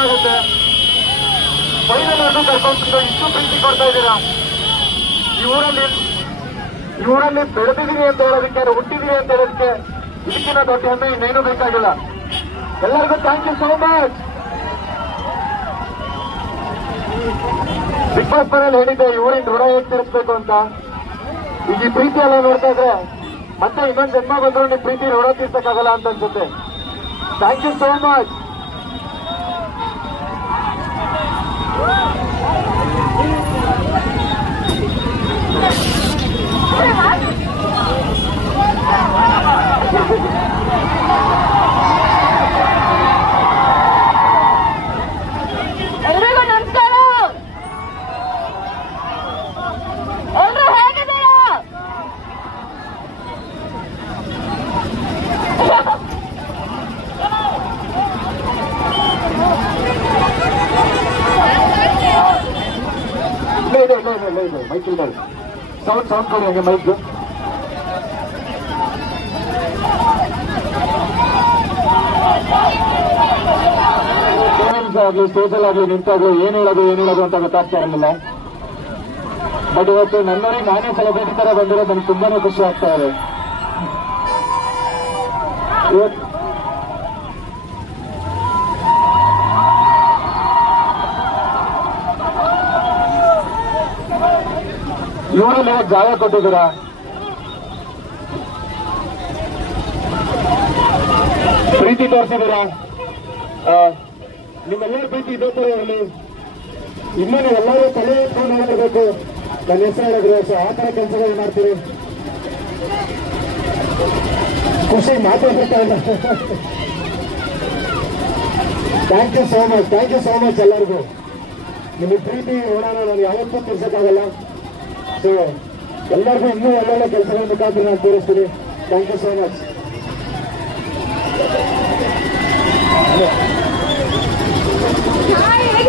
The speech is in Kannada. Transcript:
ಗೊತ್ತಾಗುತ್ತೆ. ಫೈನಲ್ ಅನ್ನು ಕರ್ಕೊಂಡು ಇಷ್ಟು ಪ್ರೀತಿ ಕೊಡ್ತಾ ಇದ್ದೀರಾ. ಈ ಊರಲ್ಲಿ ಬೆಳೆದಿದ್ದೀರಿ ಅಂತ ಹೇಳೋದಕ್ಕೆ, ಹುಟ್ಟಿದೀರಿ ಅಂತ ಹೇಳೋದಕ್ಕೆ ಇದಕ್ಕಿಂತ ದೊಡ್ಡ ಹೆಮ್ಮೆ ಇನ್ನೇನು ಬೇಕಾಗಿಲ್ಲ. ಎಲ್ಲರಿಗೂ thank you so much. Bigg Boss ಮನೇಲಿ ಹೇಳಿದ್ದೆ ಈ ಊರಿನ ಋಣ ಹೇಗೆ ತೀರಿಸಬೇಕು ಅಂತ. ಈಗ ಈ ಪ್ರೀತಿ ಎಲ್ಲ ನೋಡ್ತಾ ಇದ್ರೆ ಮತ್ತೆ ಇನ್ನೊಂದು ಜನ್ಮ ಬಂದ್ರು ನೀವು ಪ್ರೀತಿ ಋಣ ತೀರ್ಸಕ್ಕಾಗಲ್ಲ ಅಂತ ಅನ್ಸುತ್ತೆ. Thank you so much. ಎಲ್ರಿಗೂ ನಮಸ್ಕಾರ. ಎಲ್ರು ಹೇಗಿದ್ದೀರಾ? ಮೈಕ್ ಇಲ್ಲ, ಸೌಂಡ್ ಕೊಡಿ ಹಂಗೆ ಮೈಕ್. ಆಗ್ಲಿ ಸ್ಟೇಜಲ್ ಆಗ್ಲಿ ನಿಂತಾಗ್ಲಿ ಏನ್ ಹೇಳೋದು ಅಂತ ಗೊತ್ತಾಗ್ತಾ ಇರಲಿಲ್ಲ. ಬಟ್ ಇವತ್ತು ನನ್ನವರಿಗೆ ನಾನೇ ಸೆಲೆಬ್ರಿಟಿ ತರ ಬಂದಿರೋ ನನಗೆ ತುಂಬಾನೇ ಖುಷಿ ಆಗ್ತಾ ಇದೆ. ಇವರಲ್ಲಿ ಜಾಗ ಕೊಟ್ಟಿದ್ದೀರಾ, ಪ್ರೀತಿ ತೋರಿಸಿದ್ದೀರಾ. ನಿಮ್ಮೆಲ್ಲರ ಪ್ರೀತಿ ಇದೇ ತರ ಇರಲಿ. ಇನ್ನೂ ನೀವೆಲ್ಲರೂ ತಲೆ ಫೋನ್ ಆಗಿರ್ಬೇಕು. ನನ್ನ ಹೆಸರು ಹೇಳಿದ್ರು ಆ ತರ ಕೆಲಸಗಳು ಮಾಡ್ತೀರಿ. ಖುಷಿ ಮಾತಾಡ್ತಾ ಇಲ್ಲ. ಥ್ಯಾಂಕ್ ಯು ಸೋ ಮಚ್ ಎಲ್ಲರಿಗೂ. ನಿಮಗೆ ಪ್ರೀತಿ ಓಡಾಡ ನಾನು ಯಾವತ್ತೂ ತಿರ್ಸಕ್ಕಾಗಲ್ಲ. ಸೊ ಎಲ್ಲರಿಗೂ ಇನ್ನೂ ಒಳ್ಳೊಳ್ಳೆ ಕೆಲಸಗಳ ಮುಖಾಂತರ ನಾನು ತೋರಿಸ್ತೀನಿ. Thank you so much. Hi